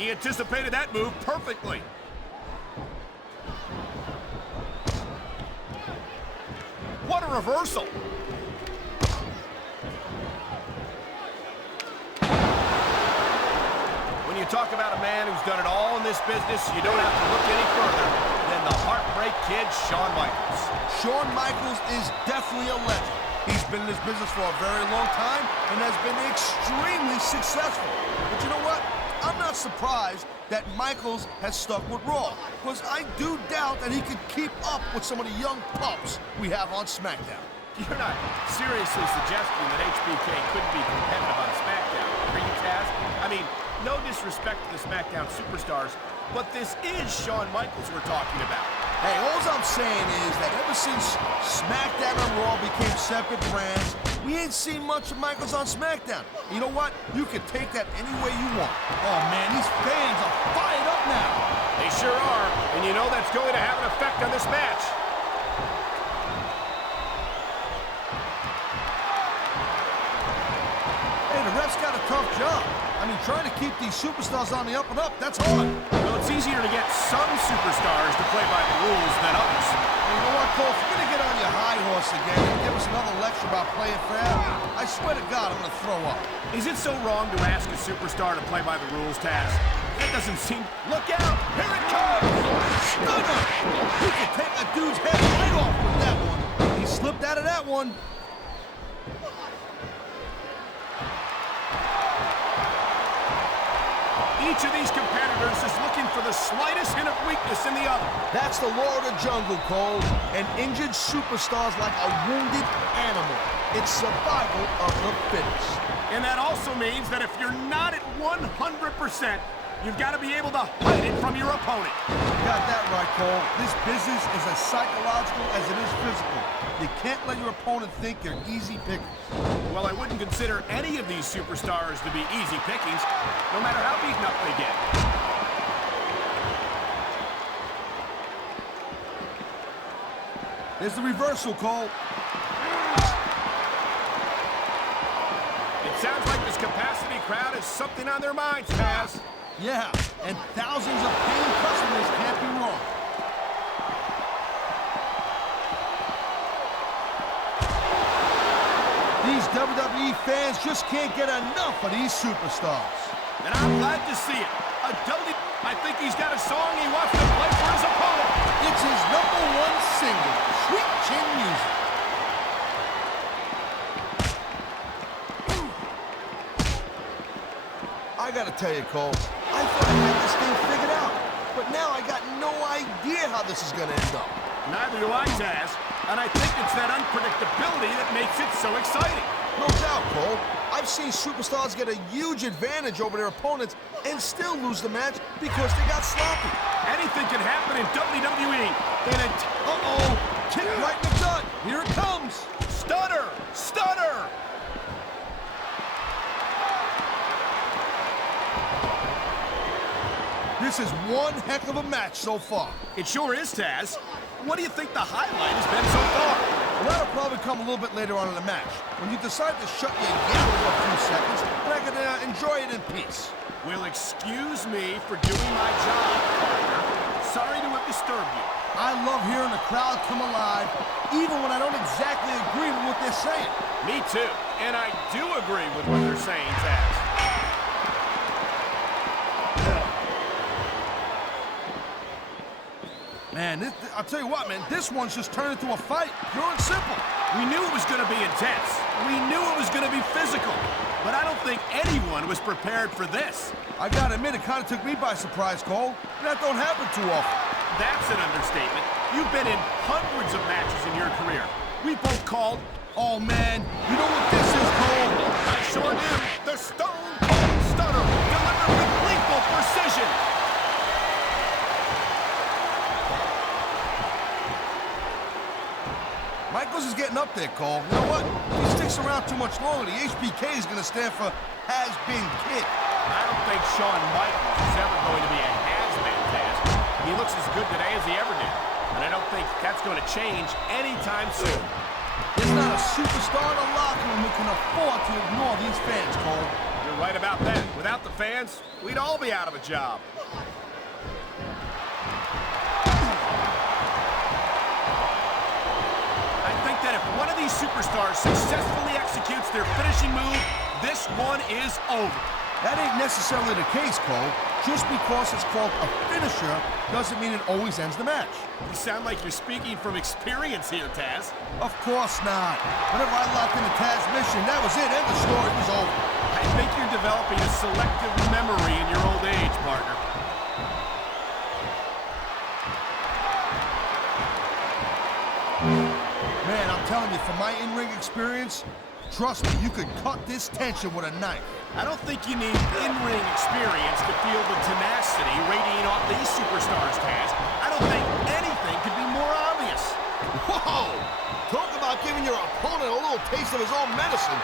He anticipated that move perfectly. What a reversal. When you talk about a man who's done it all in this business, you don't have to look any further than the Heartbreak Kid, Shawn Michaels. Shawn Michaels is definitely a legend. He's been in this business for a very long time and has been extremely successful. But you know what? I'm not surprised that Michaels has stuck with Raw, because I do doubt that he could keep up with some of the young pups we have on SmackDown. You're not seriously suggesting that HBK couldn't be competitive on SmackDown, are you, Taz? I mean, no disrespect to the SmackDown superstars, but this is Shawn Michaels we're talking about. Hey, all I'm saying is that ever since SmackDown and Raw became separate brands, we ain't seen much of Michaels on SmackDown. You know what? You can take that any way you want. Oh, man, these fans are fired up now. They sure are, and you know that's going to have an effect on this match. Hey, the ref's got a tough job. I mean, trying to keep these superstars on the up and up, that's hard. Well, it's easier to get some superstars to play by the rules than others. Hey, you know what, Cole? If you're going to get on your high horse again and give us another lecture about playing fair, I swear to God, I'm going to throw up. Is it so wrong to ask a superstar to play by the rules, Taz? That doesn't seem... Look out! Here it comes! Stunner! He could take a dude's head right off with that one. He slipped out of that one. Each of these competitors is looking for the slightest hint of weakness in the other. That's the law of the jungle, Cole. An injured superstar's like a wounded animal. It's survival of the fittest. And that also means that if you're not at 100%, you've got to be able to hide it from your opponent. You got that right, Cole. This business is as psychological as it is physical. You can't let your opponent think you're easy pickings. Well, I wouldn't consider any of these superstars to be easy pickings, no matter how beaten up they get. There's the reversal, Cole. It sounds like this capacity crowd has something on their minds, Taz. Yeah, and thousands of paying customers can't be wrong. These WWE fans just can't get enough of these superstars. And I'm glad to see it. I think he's got a song he wants to play for his opponent. It's his #1 single, Sweet Chin Music. I gotta tell you, Cole, I thought I had this thing figured out, but now I got no idea how this is gonna end up. Neither do I, Taz. And I think it's that unpredictability that makes it so exciting. No doubt, Cole. I've seen superstars get a huge advantage over their opponents and still lose the match because they got sloppy. Anything can happen in WWE. Uh-oh! Kick right in the gut. Here it comes. Stunner! Stunner! This is one heck of a match so far. It sure is, Taz. What do you think the highlight has been so far? Well, that'll probably come a little bit later on in the match, when you decide to shut your gavel for a few seconds, and I can enjoy it in peace. Well, excuse me for doing my job, partner. Sorry to have disturbed you. I love hearing the crowd come alive, even when I don't exactly agree with what they're saying. Me too. And I do agree with what they're saying, Taz. Man, I'll tell you what, man, this one's just turned into a fight, pure and simple. We knew it was going to be intense. We knew it was going to be physical. But I don't think anyone was prepared for this. I gotta admit, it kind of took me by surprise, Cole. That don't happen too often. That's an understatement. You've been in hundreds of matches in your career. We both called... Oh, man, you know what this is, Cole? I sure do. The Stone Cold Stunner, delivered with lethal precision. Michaels is getting up there, Cole. You know what? If he sticks around too much longer, the HBK is going to stand for Has-Been Kid. I don't think Shawn Michaels is ever going to be a has-been, Taz. He looks as good today as he ever did. And I don't think that's going to change anytime soon. There's not a superstar in the locker room who can afford to ignore these fans, Cole. You're Right about that. Without the fans, we'd all be out of a job. I think that if one of these superstars successfully executes their finishing move, this one is over. That ain't necessarily the case, Cole. Just because it's called a finisher doesn't mean it always ends the match. You sound like you're speaking from experience here, Taz. Of course not. Whenever I locked into Taz's mission, that was it, and the story was over. I think you're developing a selective memory in your old age, partner. Man, I'm telling you, from my in-ring experience, trust me, you could cut this tension with a knife. I don't think you need in-ring experience to feel the tenacity radiating off these superstars, Taz. I don't think anything could be more obvious. Whoa! Talk about giving your opponent a little taste of his own medicine.